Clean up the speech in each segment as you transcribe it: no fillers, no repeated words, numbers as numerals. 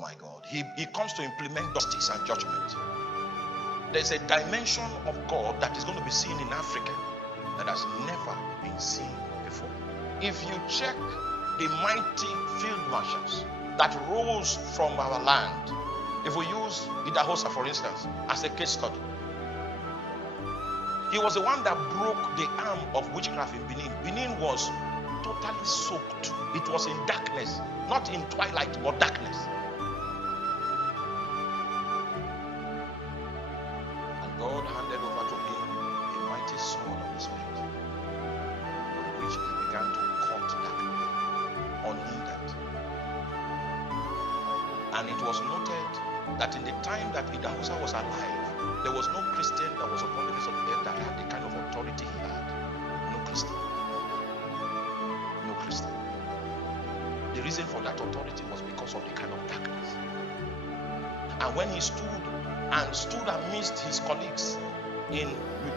my God. He comes to implement justice and judgment. There's a dimension of God that is going to be seen in Africa that has never been seen before. If you check the mighty field marshals that rose from our land, if we use Idahosa, for instance, as a case study, he was the one that broke the arm of witchcraft in Benin. Benin was totally soaked. It was in darkness, not in twilight, but darkness. And God handed over to him a mighty sword of the Spirit, with which he began to cut darkness unhindered. And it was noted that in the time that Idahosa was alive, there was no Christian that was upon the face of the earth that had the kind of authority he had. No Christian. No Christian. The reason for that authority was because of the kind of darkness. And when he stood amidst his colleagues in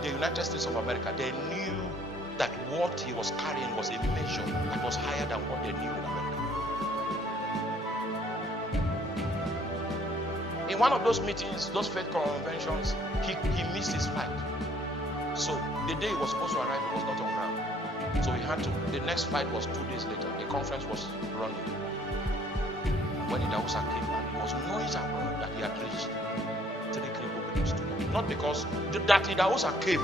the United States of America, they knew that what he was carrying was a measure that was higher than what they knew in America. In one of those meetings, those faith conventions, he missed his flight. So the day he was supposed to arrive, he was not on ground. So he had to, the next flight was 2 days later. The conference was running. When Idahosa came, and it was noise abroad that he had reached 3 critical. Not because that Idahosa came,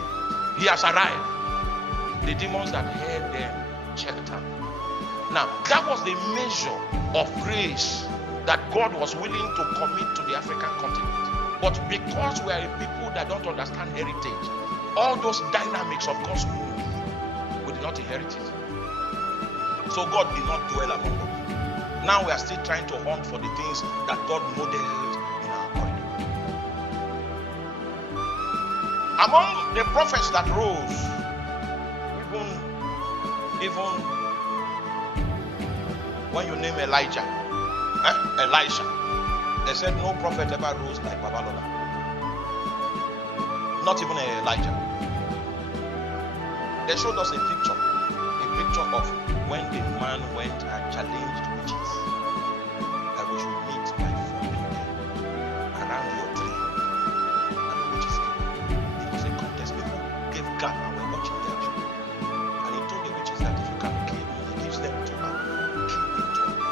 he has arrived. The demons that heard them checked him. Now, that was the measure of grace that God was willing to commit to the African continent. But because we are a people that don't understand heritage, all those dynamics of God's move, we did not inherit it. So God did not dwell among us. Now we are still trying to hunt for the things that God modeled in our corridor. Among the prophets that rose, even when you name Elijah, Elisha, they said no prophet ever rose like Babalola. Not even Elijah. They showed us a picture of when the man went and challenged witches that we should meet by 4 p.m. around your tree, and the witches came. It was a contest. People gave gap and were watching their tree. And he told the witches that if you can kill me, he gives them 2 hours. Kill me 2 hours.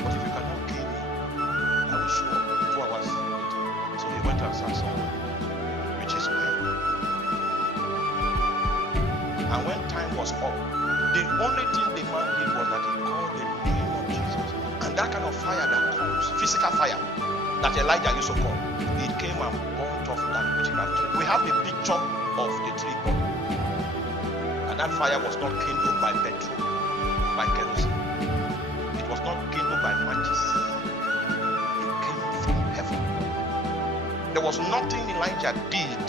But if you cannot kill me, I will show up 2 hours later. So he went and sat somewhere, which is where. And when time was up, the only thing the man did was that he called the name of Jesus. And that kind of fire that comes, physical fire, that Elijah used to call, it came and burnt off that witchcraft tree. We have the picture of the tree burning. And that fire was not kindled by petrol, by kerosene. It was not kindled by matches. It came from heaven. There was nothing Elijah did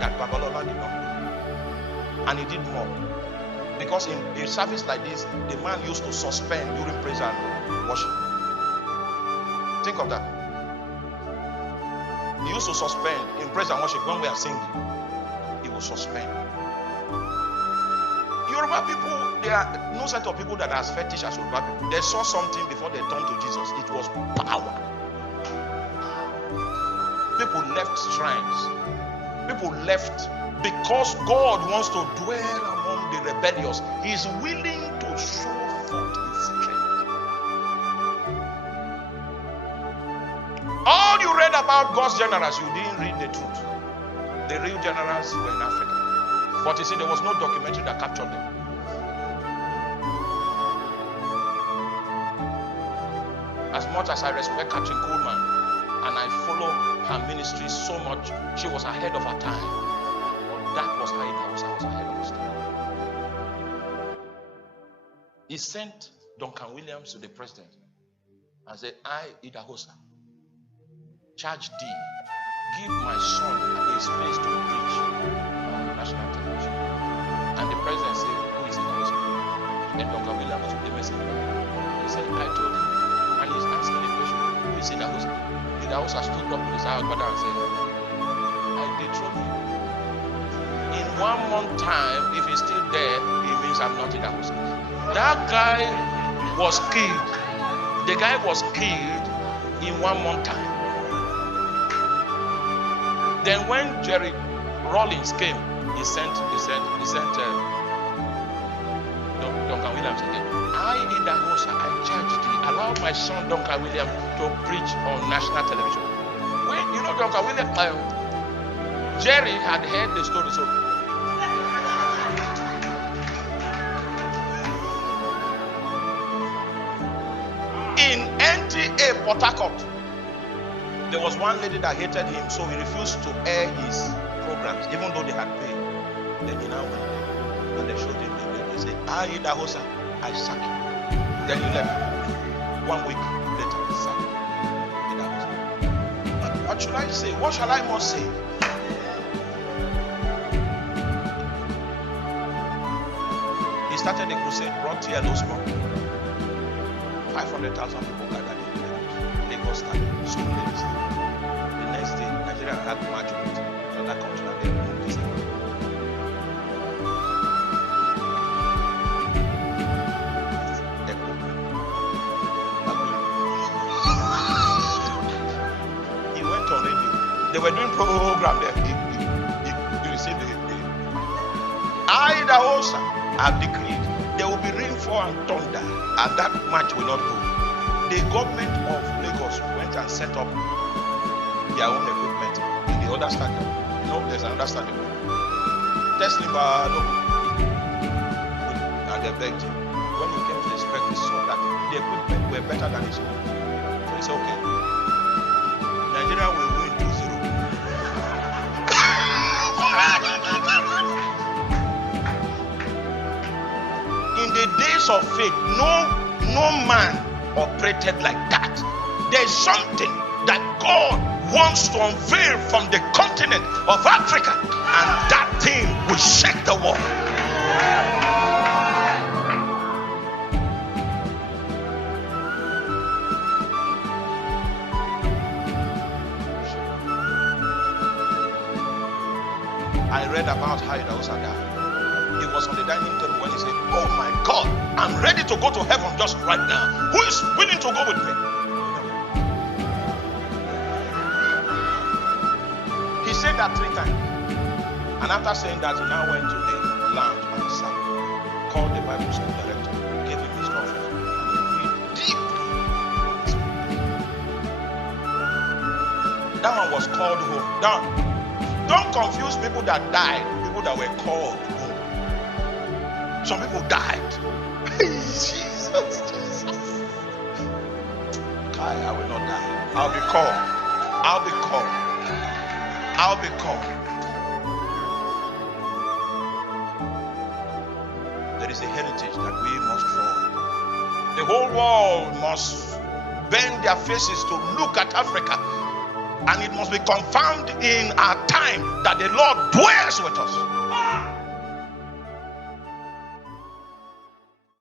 that Babalola did not do. And he did more. Because in a service like this, the man used to suspend during praise and worship. Think of that. He used to suspend in praise and worship when we are singing. He will suspend. Yoruba people, there are no set of people that are as fetish as Yoruba people. They saw something before they turned to Jesus. It was power. People left shrines. People left because God wants to dwell among the rebellious. He is willing to show forth his strength. All you read about God's generals, you didn't read the truth. The real generals were in Africa. But you see, there was no documentary that captured them. As much as I respect Catherine Coleman and I follow her ministry so much, she was ahead of her time. That was how Idahosa was ahead of his time. He sent Duncan Williams to the president and said, I, Idahosa, charge thee, give my son a space to preach on national television. And the president said, who is Idahosa? And Duncan Williams took the message. He said, I told him. And he's asking the question, who is Idahosa? Idahosa stood up in his house and said, I dethrone him. In 1 month time, if he's still there, it means I'm not Idahosa. That guy was killed The guy was killed in 1 month time. Then when Jerry Rollins came, he sent Duncan Williams again. I, Idahosa, I charge thee, allow my son Duncan Williams to preach on national television. When you know Duncan Williams, Jerry had heard the story, so in NTA Port Harcourt, there was one lady that hated him, so he refused to air his programs, even though they had paid. Then he now went there, and they showed him the video. He said, I, Idahosa, I sack you. Then he left. 1 week later, he sacked Idahosa. What should I say? What shall I must say? He started a crusade, brought yellow smoke. 500,000 people gathered in Lagos started. So ladies. The next day, Nigeria had march with another country and they moved this. He went on radio. They were doing program there. He received the I, Idahosa, have decreed there will be rainfall and thunder, and that match will not go. The government of Lagos went and set up their own equipment in the other stadium. You know, there's another stadium. Tesla logo. And they begged him. When he came to inspect, he saw that the equipment were better than his own. So he said, okay, Nigeria will win 2-0. In the days of faith, no man operated like that. There's something that God wants to unveil from the continent of Africa, and that thing will shake the world. I read about how Idahosa died. He was on the dining table when he said, oh my God, I'm ready to go to heaven just right now. Who is willing to go with me? He said that 3 times. And after saying that, he now went to the lounge and sat, called the Bible school director, gave him instructions, and he read deeply. That one was called home. Don't confuse people that died with people that were called home. Some people died. Jesus. I will not die. I'll be called. There is a heritage that we must draw. The whole world must bend their faces to look at Africa, and it must be confirmed in our time that the Lord dwells with us.